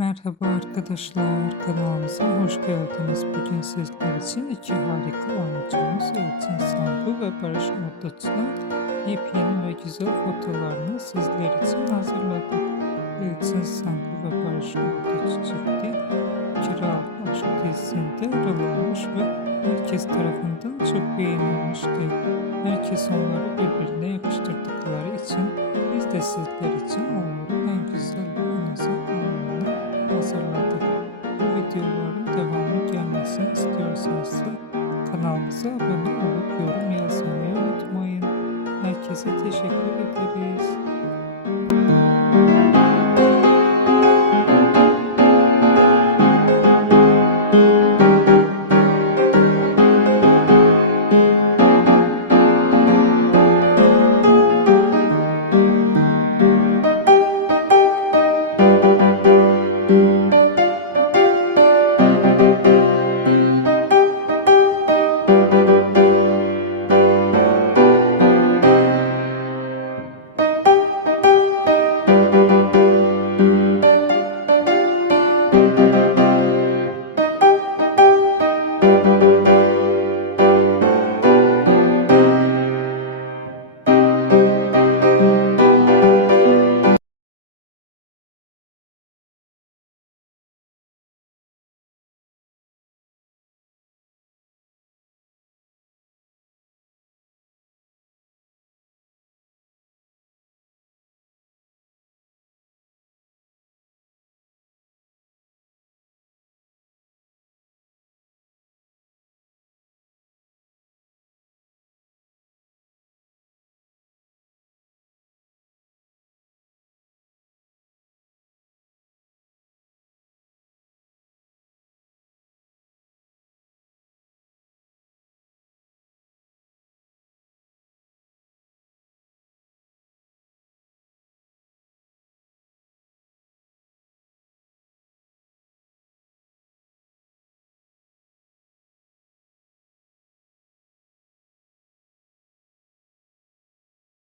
Merhaba arkadaşlar, kanalımıza hoş geldiniz. Bugün sizler için iki harika oyuncumuz Elçin Sangu ve Barış Arduç'un yepyeni ve güzel fotolarını sizler için hazırladık. Elçin Sangu ve Barış Arduç çifti Kira Aşk dizisinde rol almış ve herkes tarafından çok beğenilmişti. Herkes onları birbirine yakıştırdıkları için biz de sizler için onların en güzel ve en özel anlarını hazırladık. Bu videoların devamı gelmesini istiyorsanız kanalımıza abone olup yorum yazmayı unutmayın. Herkese teşekkür ederiz.